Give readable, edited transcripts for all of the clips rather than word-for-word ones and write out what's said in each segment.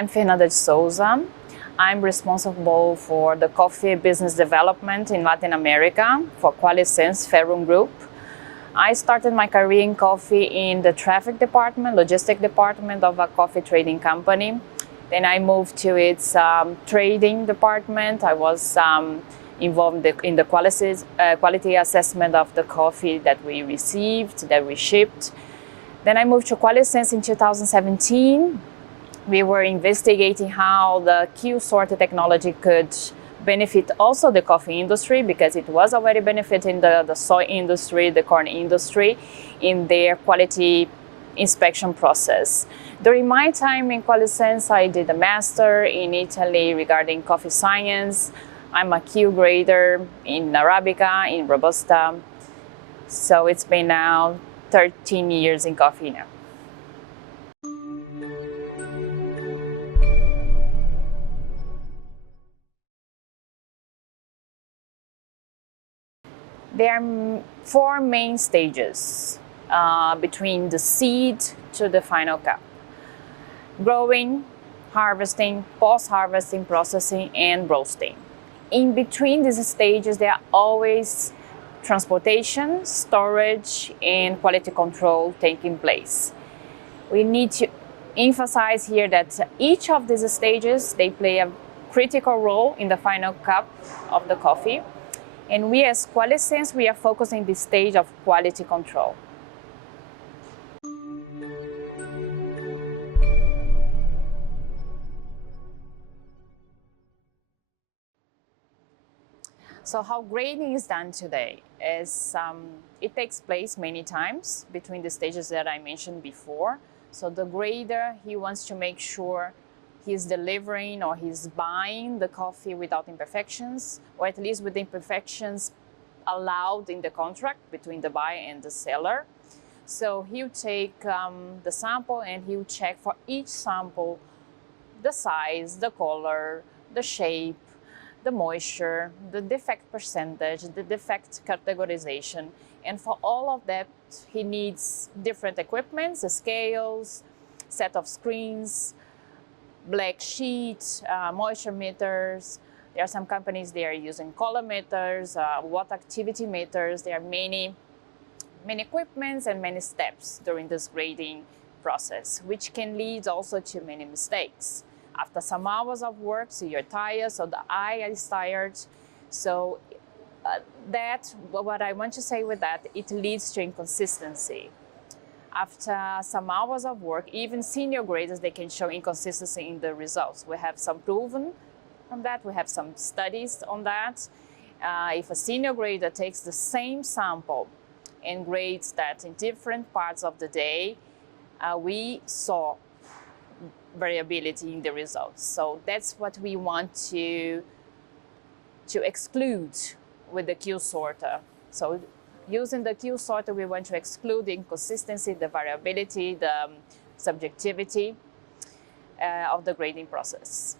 I'm Fernanda de Souza. I'm responsible for the coffee business development in Latin America for QualySense Ferrum Group. I started my career in coffee in the traffic department, logistic department of a coffee trading company. Then I moved to its trading department. I was involved in the quality assessment of the coffee that we received, that we shipped. Then I moved to QualySense in 2017. We were investigating how the QSorter technology could benefit also the coffee industry, because it was already benefiting the soy industry, the corn industry in their quality inspection process. During my time in QualySense, I did a master in Italy regarding coffee science. I'm a Q grader in Arabica, in Robusta. So it's been now 13 years in coffee now. There are 4 main stages between the seed to the final cup: growing, harvesting, post-harvesting, processing, and roasting. In between these stages, there are always transportation, storage, and quality control taking place. We need to emphasize here that each of these stages, they play a critical role in the final cup of the coffee. And we as QualySense, we are focusing this stage of quality control. So how grading is done today is it takes place many times between the stages that I mentioned before. So the grader, he wants to make sure he's delivering or he's buying the coffee without imperfections, or at least with the imperfections allowed in the contract between the buyer and the seller. So he'll take the sample and he'll check for each sample the size, the color, the shape, the moisture, the defect percentage, the defect categorization. And for all of that, he needs different equipments, the scales, set of screens, black sheets, moisture meters. There are some companies, they are using colorimeters, water activity meters. There are many equipments and many steps during this grading process, which can lead also to many mistakes. After some hours of work, so you're tired, so the eye is tired. So what I want to say with that, it leads to inconsistency. After some hours of work, even senior graders, they can show inconsistency in the results. We have some proven from that. We have some studies on that. If a senior grader takes the same sample and grades that in different parts of the day, we saw variability in the results. So that's what we want to exclude with the QSorter. So using the QSorter, we want to exclude the inconsistency, the variability, the subjectivity of the grading process.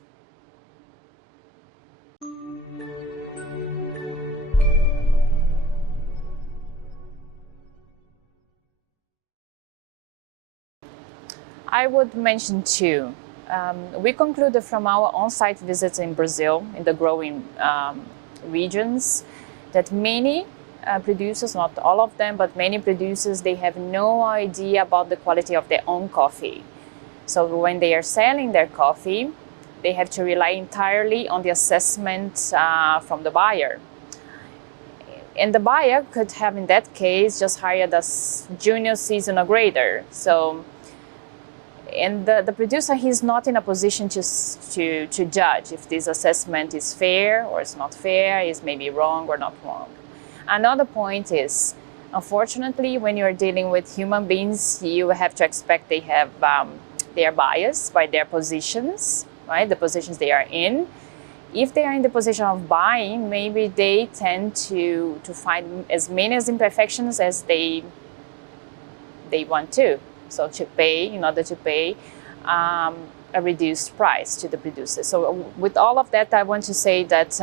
I would mention 2. We concluded from our on-site visits in Brazil, in the growing regions, that many producers, not all of them, but many producers, they have no idea about the quality of their own coffee. So when they are selling their coffee, they have to rely entirely on the assessment from the buyer. And the buyer could have, in that case, just hired a junior seasonal grader. So, and the producer, he's not in a position to judge if this assessment is fair or it's not fair, is maybe wrong or not wrong. Another point is, unfortunately, when you're dealing with human beings, you have to expect they have their bias by their positions, right? The positions they are in. If they are in the position of buying, maybe they tend to find as many as imperfections as they want to. So to pay, in order to pay a reduced price to the producer. So with all of that, I want to say that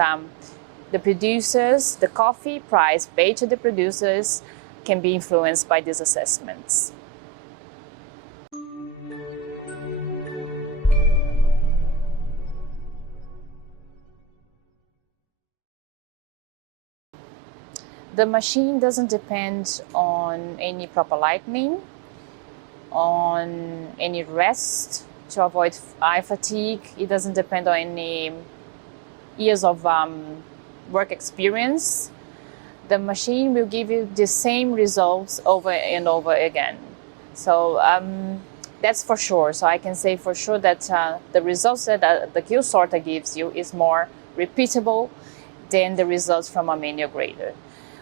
the producers, the coffee price paid to the producers can be influenced by these assessments. The machine doesn't depend on any proper lighting, on any rest to avoid eye fatigue. It doesn't depend on any years of work experience. The machine will give you the same results over and over again. So that's for sure. So I can say for sure that the results that the QSorter gives you is more repeatable than the results from a manual grader.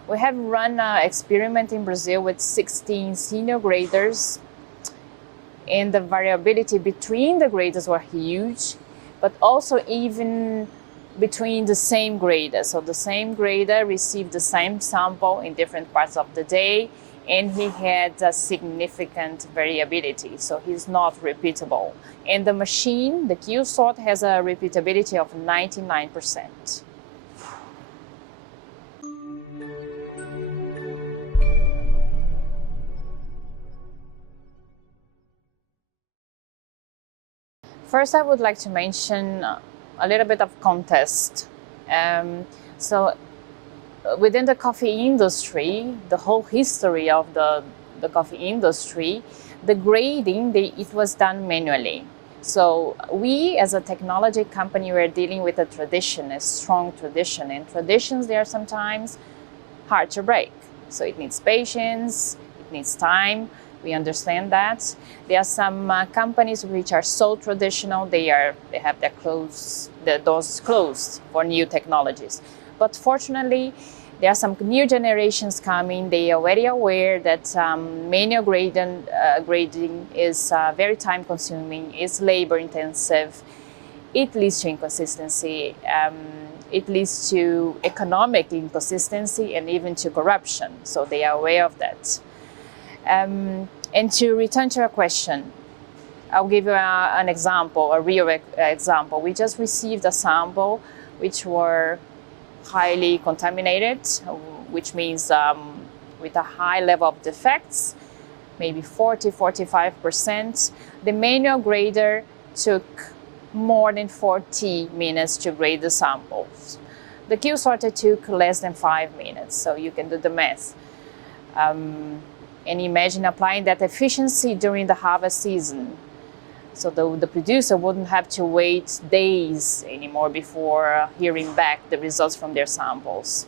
We have run an experiment in Brazil with 16 senior graders, and the variability between the graders were huge, but also even between the same grader. So the same grader received the same sample in different parts of the day, and he had a significant variability, so he's not repeatable. And the machine, the QSorter, has a repeatability of 99%. First, I would like to mention a little bit of context. Within the coffee industry, the whole history of the coffee industry, the grading, it was done manually. So we, as a technology company, we're dealing with a tradition, a strong tradition. And traditions, they are sometimes hard to break. So it needs patience, it needs time. We understand that. There are some companies which are so traditional, they have their doors closed for new technologies. But fortunately, there are some new generations coming. They are very aware that manual grading is very time-consuming, is labor-intensive. It leads to inconsistency. It leads to economic inconsistency and even to corruption. So they are aware of that. And to return to your question, I'll give you an example, a real example. We just received a sample which were highly contaminated, which means with a high level of defects, maybe 40–45%. The manual grader took more than 40 minutes to grade the samples. The QSorter took less than 5 minutes, so you can do the math. And imagine applying that efficiency during the harvest season. So the producer wouldn't have to wait days anymore before hearing back the results from their samples.